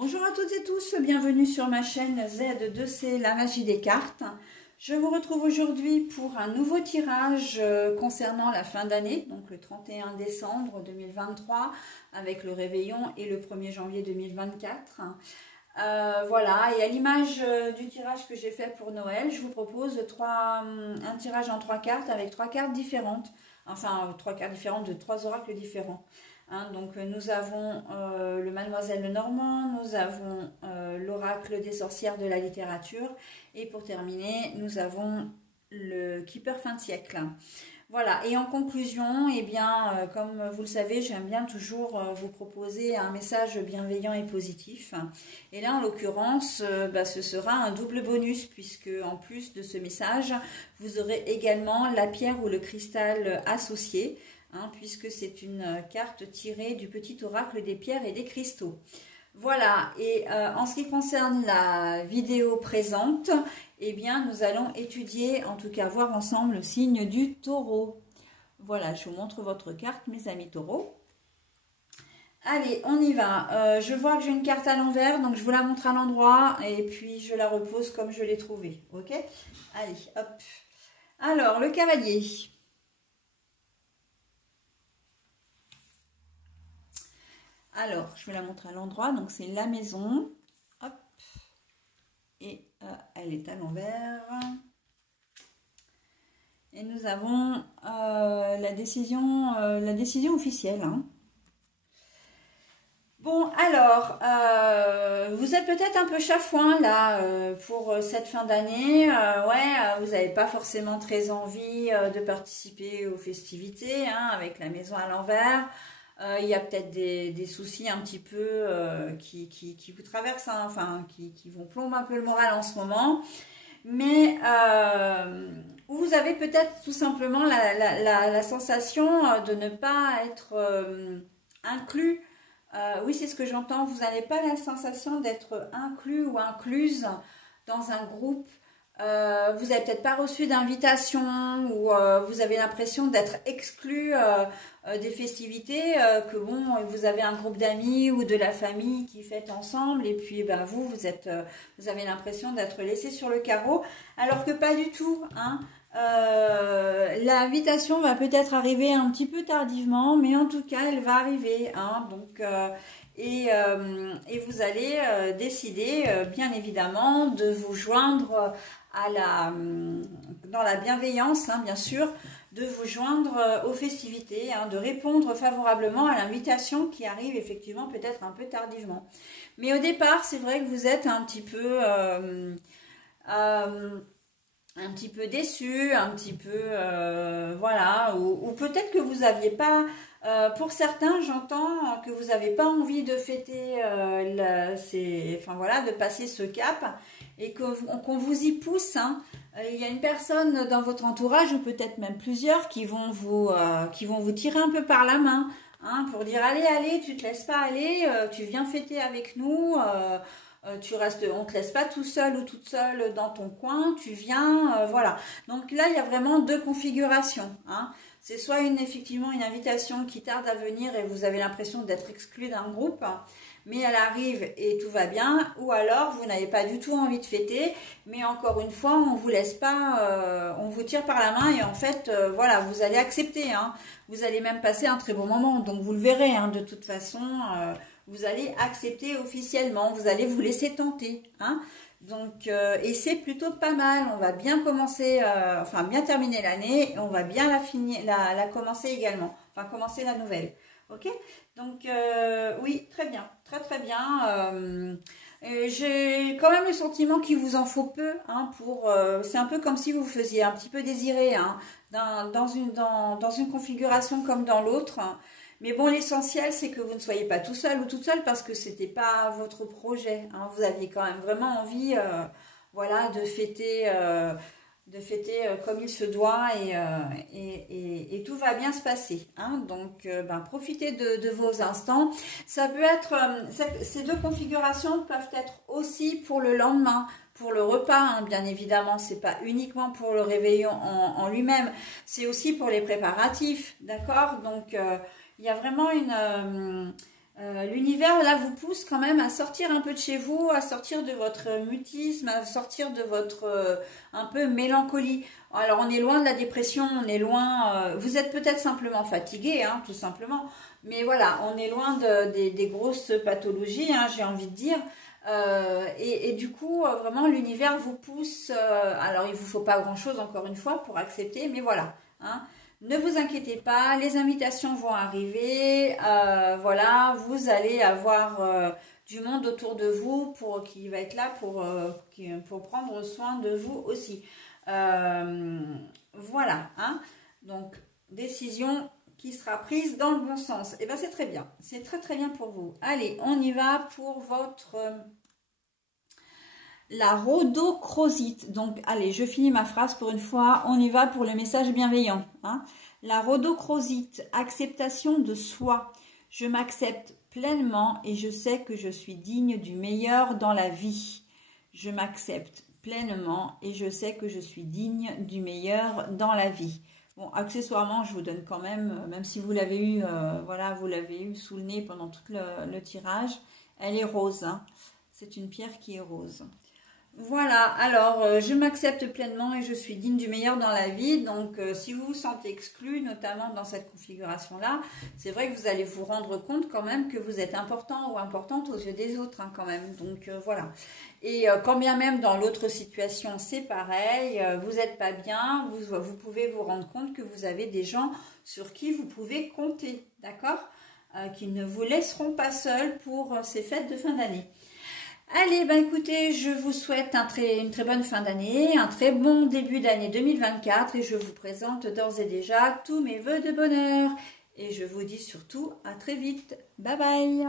Bonjour à toutes et tous, bienvenue sur ma chaîne Z2C, la magie des cartes. Je vous retrouve aujourd'hui pour un nouveau tirage concernant la fin d'année, donc le 31 décembre 2023, avec le réveillon et le 1er janvier 2024. Voilà, et à l'image du tirage que j'ai fait pour Noël, je vous propose un tirage en 3 cartes avec 3 cartes différentes, enfin 3 cartes différentes de 3 oracles différents. Donc nous avons le Mademoiselle Lenormand, nous avons l'oracle des sorcières de la littérature et pour terminer nous avons le Keeper fin de siècle. Voilà, et en conclusion, eh bien, comme vous le savez, j'aime bien toujours vous proposer un message bienveillant et positif. Et là, en l'occurrence, ce sera un double bonus, puisque en plus de ce message, vous aurez également la pierre ou le cristal associé, puisque c'est une carte tirée du petit oracle des pierres et des cristaux. Voilà, et en ce qui concerne la vidéo présente, eh bien, nous allons étudier, en tout cas voir ensemble le signe du taureau. Voilà, je vous montre votre carte, mes amis taureaux. Allez, on y va. Je vois que j'ai une carte à l'envers, donc je vous la montre à l'endroit et puis je la repose comme je l'ai trouvée. Ok? Allez, hop. Alors, le cavalier. Alors, je vais la montrer à l'endroit, donc c'est la maison. Hop. Et elle est à l'envers. Et nous avons la décision officielle. Bon, alors, vous êtes peut-être un peu chafouin là pour cette fin d'année. Vous n'avez pas forcément très envie de participer aux festivités avec la maison à l'envers. Il y a peut-être des soucis un petit peu qui vous traversent, qui vont plomber un peu le moral en ce moment. Mais vous avez peut-être tout simplement la sensation de ne pas être inclus. Oui, c'est ce que j'entends. Vous n'avez pas la sensation d'être inclus ou incluse dans un groupe. Vous n'avez peut-être pas reçu d'invitation ou vous avez l'impression d'être exclu des festivités, que bon, vous avez un groupe d'amis ou de la famille qui fête ensemble et puis vous avez l'impression d'être laissé sur le carreau, alors que pas du tout. L'invitation va peut-être arriver un petit peu tardivement, mais en tout cas elle va arriver. Et vous allez décider bien évidemment de vous joindre dans la bienveillance, bien sûr, de vous joindre aux festivités, de répondre favorablement à l'invitation qui arrive effectivement peut-être un peu tardivement. Mais au départ, c'est vrai que vous êtes un petit peu déçu, un petit peu voilà, ou peut-être que vous n'aviez pas, pour certains j'entends que vous n'avez pas envie de fêter, de passer ce cap et qu'on vous y pousse. Il y a une personne dans votre entourage ou peut-être même plusieurs qui vont vous tirer un peu par la main pour dire allez, tu te laisses pas aller, tu viens fêter avec nous. Tu restes, on ne te laisse pas tout seul ou toute seule dans ton coin, tu viens, voilà. Donc là, il y a vraiment deux configurations. C'est soit effectivement une invitation qui tarde à venir et vous avez l'impression d'être exclu d'un groupe, mais elle arrive et tout va bien, ou alors vous n'avez pas du tout envie de fêter, mais encore une fois, on ne vous laisse pas, on vous tire par la main et en fait, voilà, vous allez accepter. Vous allez même passer un très bon moment, donc vous le verrez, de toute façon. Vous allez accepter officiellement, vous allez vous laisser tenter. Donc, et c'est plutôt pas mal. On va bien commencer, bien terminer l'année et on va bien la commencer également. Enfin, commencer la nouvelle. Ok? Donc, oui, très bien. Très, très bien. J'ai quand même le sentiment qu'il vous en faut peu. C'est un peu comme si vous faisiez un petit peu désirer dans une configuration comme dans l'autre. Mais bon, l'essentiel, c'est que vous ne soyez pas tout seul ou toute seule parce que c'était pas votre projet. Vous aviez quand même vraiment envie, de fêter, comme il se doit et tout va bien se passer. Donc, profitez de vos instants. Ça peut être, ces deux configurations peuvent être aussi pour le lendemain. Pour le repas, bien évidemment, c'est pas uniquement pour le réveillon en lui-même, c'est aussi pour les préparatifs, d'accord? Donc, il y a vraiment L'univers là vous pousse quand même à sortir un peu de chez vous, à sortir de votre mutisme, à sortir de votre un peu mélancolie. Alors on est loin de la dépression, on est loin, vous êtes peut-être simplement fatigué, hein, tout simplement, mais voilà, on est loin des grosses pathologies, hein, j'ai envie de dire. Et du coup, vraiment, l'univers vous pousse. Alors, il vous faut pas grand-chose, encore une fois, pour accepter, mais voilà. Hein. Ne vous inquiétez pas, les invitations vont arriver. Voilà, vous allez avoir du monde autour de vous qui va être là pour prendre soin de vous aussi. Voilà. Hein. Donc, décision qui sera prise dans le bon sens. Et bien, c'est très bien. C'est très, très bien pour vous. Allez, on y va pour votre... la rhodochrosite. Donc, allez, je finis ma phrase pour une fois. On y va pour le message bienveillant. Hein. La rhodochrosite, acceptation de soi. Je m'accepte pleinement et je sais que je suis digne du meilleur dans la vie. Je m'accepte pleinement et je sais que je suis digne du meilleur dans la vie. Bon, accessoirement, je vous donne quand même si vous l'avez eu, voilà, vous l'avez eu sous le nez pendant tout le tirage, elle est rose. Hein. C'est une pierre qui est rose. Voilà, alors je m'accepte pleinement et je suis digne du meilleur dans la vie. Donc si vous vous sentez exclu, notamment dans cette configuration-là, c'est vrai que vous allez vous rendre compte quand même que vous êtes important ou importante aux yeux des autres hein, quand même. Donc voilà. Et quand bien même dans l'autre situation, c'est pareil, vous n'êtes pas bien, vous pouvez vous rendre compte que vous avez des gens sur qui vous pouvez compter, d'accord, qui ne vous laisseront pas seuls pour ces fêtes de fin d'année. Allez, ben écoutez, je vous souhaite une très bonne fin d'année, un très bon début d'année 2024 et je vous présente d'ores et déjà tous mes vœux de bonheur. Et je vous dis surtout à très vite. Bye bye.